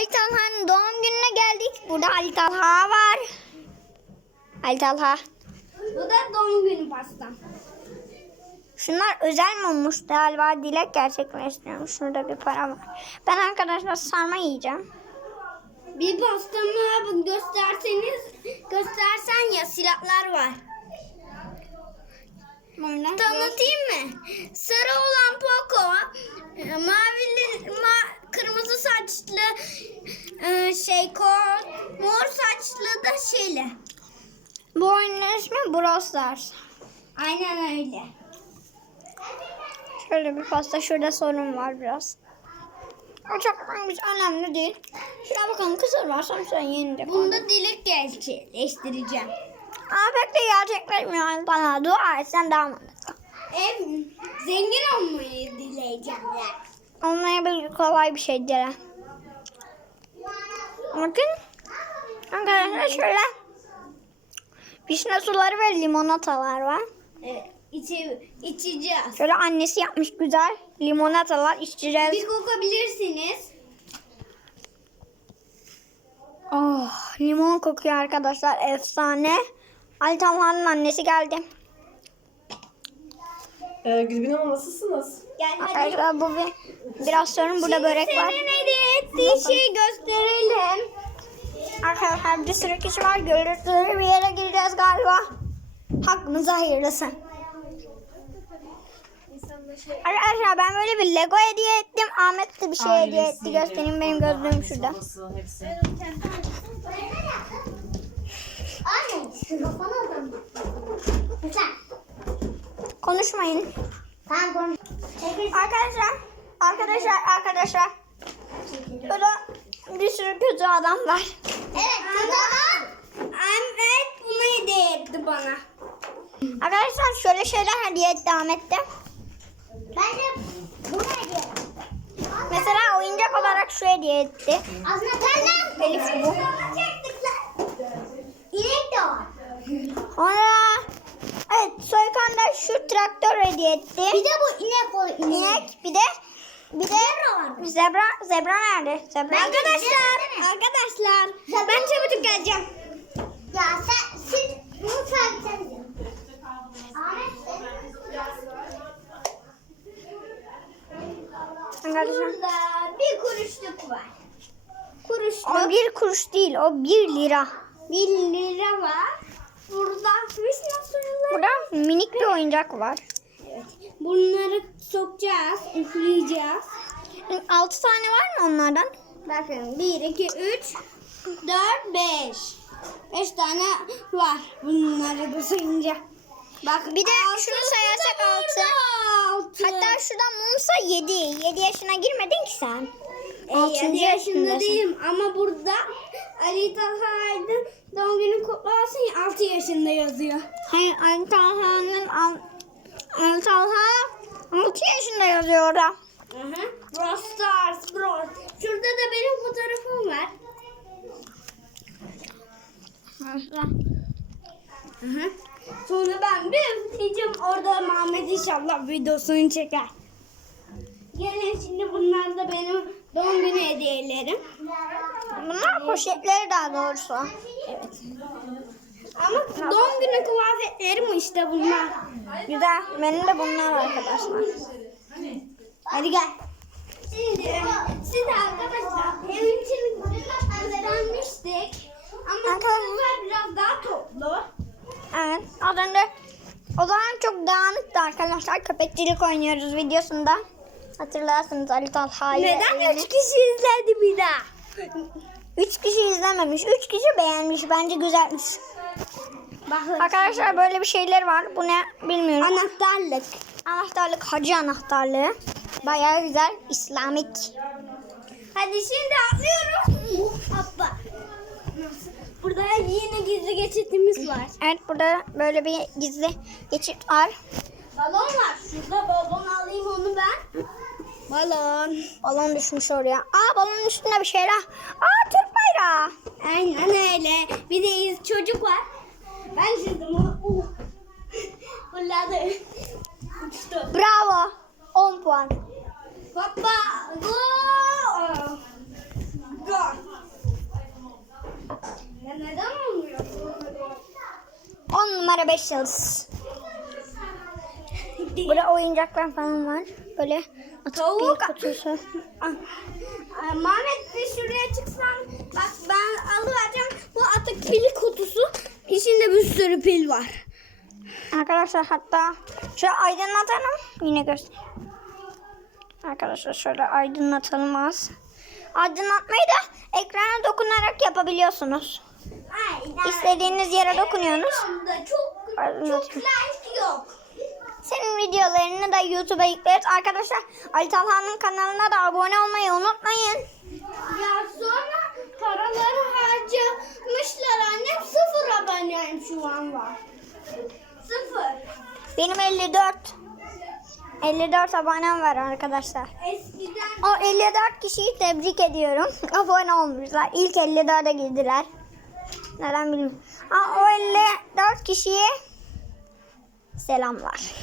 Ali Talha'nın doğum gününe geldik. Burada Ali Talha var. Ali Talha. Bu da doğum günü pastam. Şunlar özel mi olmuş galiba dilek gerçekleştiriyormuş. Şurada bir para var. Ben arkadaşlar sarma yiyeceğim. Bir pastamı gösterseniz göstersen ya silahlar var. Tanıtayım mı? Sarı olan Poco, e, mavili, ma, kırmızı saçlı e, şey Kor, mor saçlı da şeyle. Bu oyunun ismi Brawl Stars. Aynen öyle. Şöyle bir pasta. Şurada sorun var biraz. O çok önemli değil. Şuna bakalım kısır var. Sonuçta yenilecek. Bunu da dilek gerçekleştireceğim. Ama pek de gerçekleşmiyor. Yani bana dua etsen daha mantıklı. Ev zengin olmayı dileyeceğim ya. Olmayabilir kolay bir şey değil. Bakın. Arkadaşlar şöyle. Vişne suları ve limonatalar var. Evet, içi, içeceğiz. Şöyle annesi yapmış güzel limonatalar içeceğiz. Bir kokabilirsiniz. Oh, limon kokuyor arkadaşlar. Efsane. Ali Talhan'ın annesi geldi. Ee, Gülbin Hanım nasılsınız? Gel hadi. Arkadaşlar bu bir, biraz sonra burada börek var. Senin hediye ettiği şeyi gösterelim. Arkadaşlar bir sürü kişi var. Görüntüleri bir yere gireceğiz galiba. Hakkımıza hayırlısı. Arkadaşlar ben böyle bir Lego hediye ettim. Ahmet de bir şey hediye etti. Göstereyim benim gözlüğüm şurada. Adam. Konuşmayın. Tamam konuş. Arkadaşlar, arkadaşlar, arkadaşlar. Burada bir sürü kötü adam var. Evet, tamam. Ahmet bunu hediye etti bana. Arkadaşlar şöyle şeyler hediye etti Ahmet de. Ben de bunu hediye ettim. Mesela oyuncak olarak şu hediye etti. Aslında senden Elif bu. İnek de var. Sonra evet Soykan da şu traktör hediye etti. Bir de bu inek o inek. İnek bir de bir de zebra zebra nerede? Zebra. Arkadaşlar, arkadaşlar ben çabucak geleceğim. Ya sen, siz bunu Arkadaşlar. Burada bir kuruşluk var. Kuruşluk. O bir kuruş değil o bir lira. Bir lira var. Burada vişne suyuları. Burada minik bir oyuncak var. Evet. Bunları sokacağız, üfleyeceğiz. Altı tane var mı onlardan? Bakın 1, 2, 3, 4, 5. 5 tane var bunları da sayınca. Bak Bir de şunu sayarsak altı. altı. Hatta şurada mumsa yedi. Yedi yaşına girmedin ki sen. e, altıncı 7 yaşında değilim ama burada Ali Talha Aydın doğum günü kutlu olsun 6 yaşında yazıyor. Hayır Ali Talha'nın al- Ali Talha 6 yaşında yazıyor orada. Hı hı. Brawl Stars, Brawl. Şurada da benim fotoğrafım var. Hı hı. Sonra ben bir diyeceğim orada Muhammed inşallah videosunu çeker. Gelin şimdi bunlar da benim doğum günü hediyelerim. Bunlar poşetleri daha doğrusu. Evet. Ama doğum günü kıyafetlerim işte bunlar. Güzel. Benim de bunlar arkadaşlar. Hadi gel. Şimdi siz arkadaşlar evin için öğrenmiştik. Ama arkadaşlar biraz daha toplu. Evet. Az önce o zaman çok dağınıktı arkadaşlar. Köpekçilik oynuyoruz videosunda. Hatırlarsınız Ali Talha'yı. Neden üç kişi izledi bir daha? Üç kişi izlememiş. Üç kişi beğenmiş. Bence güzelmiş. Bakın. Arkadaşlar böyle bir şeyler var. Bu ne bilmiyorum. Anahtarlık. Anahtarlık hacı anahtarlığı. Bayağı güzel. İslamik. Hadi şimdi atlıyoruz. Hoppa. Burada yine gizli geçitimiz var. Evet burada böyle bir gizli geçit var. Balon var. Şurada balon alayım onu ben. Balon. Balon düşmüş oraya. Aa balonun üstünde bir şeyler. Aa Türk bayrağı. Aynen öyle. Bir de çocuk var. Ben çizdim onu. Uh. Fırladı. Uçtu. Bravo. 10 puan. Hoppa. Gol. Gol. Neden olmuyor? 10 numara 5 yıldız. Burada oyuncaklar falan var. Böyle atık Tavuk. bir kutusu. Ah, ah, Mehmet bir şuraya çıksan bak ben alıvereceğim bu atık pil kutusu içinde bir sürü pil var. Arkadaşlar hatta şöyle aydınlatalım. Yine göster. Arkadaşlar şöyle aydınlatalım az. Aydınlatmayı da ekrana dokunarak yapabiliyorsunuz. İstediğiniz yere dokunuyorsunuz. Çok çok like yok. Senin videolarını da YouTube'a yükleriz. Arkadaşlar Ali Talha'nın kanalına da abone olmayı unutmayın. Ya sonra paraları harcamışlar annem sıfır abonem şu an var. Sıfır. Benim 54. 54 abonem var arkadaşlar. Eskiden O 54 kişiyi tebrik ediyorum. Abone olmuşlar. İlk 54'e girdiler. Neden bilmiyorum. Aa, o 54 kişiye selamlar.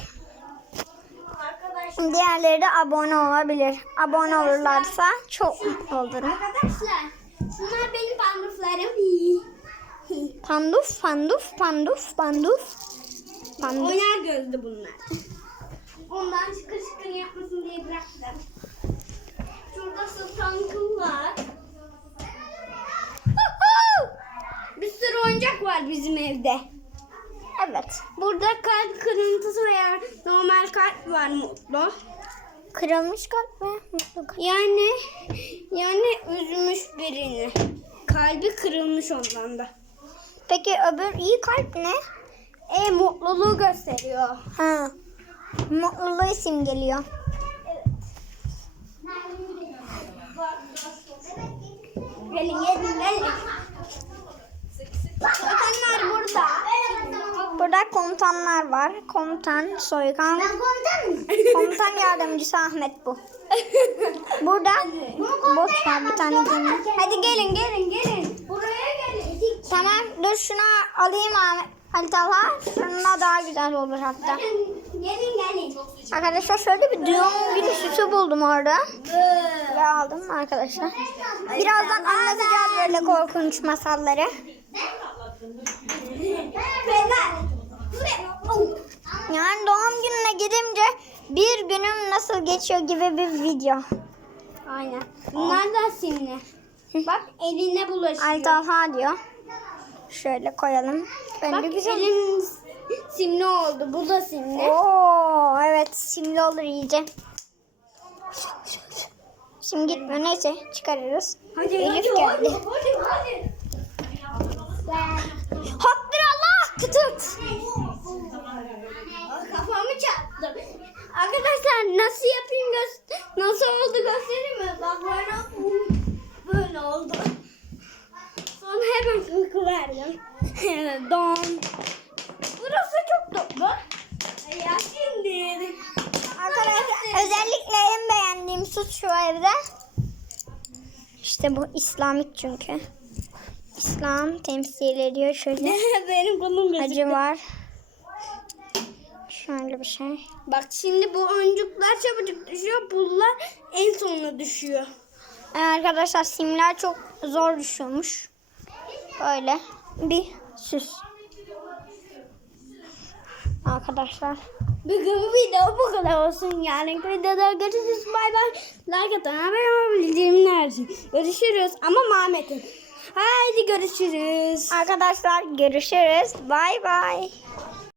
arkadaşlar Diğerleri de abone olabilir. Abone olurlarsa çok mutlu olurum. arkadaşlar şunlar benim pamuklarım. Panduf, panduf, panduf, panduf. Panduf. Oynar gözlü bunlar. Ondan şıkır şıkır yapmasın diye bıraktım. Şurada sultanım var. Bir sürü oyuncak var bizim evde. Evet. Burada kalp kırıntısı veya normal kalp var mutlu. Kırılmış kalp mi? Mutlu kalp. Yani yani üzmüş birini. Kalbi kırılmış ondan da. Peki öbür iyi kalp ne? E mutluluğu gösteriyor. Ha. Mutluluğu simgeliyor. Gelin gelin gelin. Sultanlar burada. Burada komutanlar var. Komutan, soykan. komutanım. Komutan yardımcısı Ahmet bu. Burada bot var bir tane gemi. Hadi gelin gelin gelin. Buraya gelin. Tamam dur şunu alayım Ahmet. Ali Talha. Şununla daha güzel olur hatta. Gelin gelin. Arkadaşlar şöyle bir doğum günü süsü buldum orada. Ve aldım arkadaşlar. Birazdan anlatacağız böyle korkunç masalları. Yani doğum gününe gidince bir günüm nasıl geçiyor gibi bir video. Aynen. Bunlar da simli. Bak eline bulaşıyor. Ali Talha diyor. Şöyle koyalım. Ben Bak güzel. elin simli oldu. Bu da simli. Oo evet simli olur iyice. Şimdi gitmiyor neyse çıkarırız. Hadi Elif hadi, geldi. Hadi hadi. Hakkır Allah tutut. Kafamı çarptım. Arkadaşlar nasıl yapayım göster nasıl oldu göstereyim mi? Bak böyle böyle oldu. Sonra hemen koku verdim. Don. Burası çok dolu. Ya şimdi. Arkadaşlar özellikle en beğendiğim süt şu evde. İşte bu İslamik çünkü. İslam temsil ediyor şöyle. Benim kolum gözüktü. Acı var. Şöyle bir şey. Bak şimdi bu oyuncuklar çabucak düşüyor. Bunlar en sonuna düşüyor. Ee, arkadaşlar simler çok zor düşüyormuş. Böyle bir süs. Arkadaşlar. Bugün bu video bu kadar olsun. Yarınki videoda görüşürüz. Bay bay. Like atın. Bildirimler için. Görüşürüz. Ama Mehmet'in. Haydi görüşürüz. Arkadaşlar görüşürüz. Bay bay.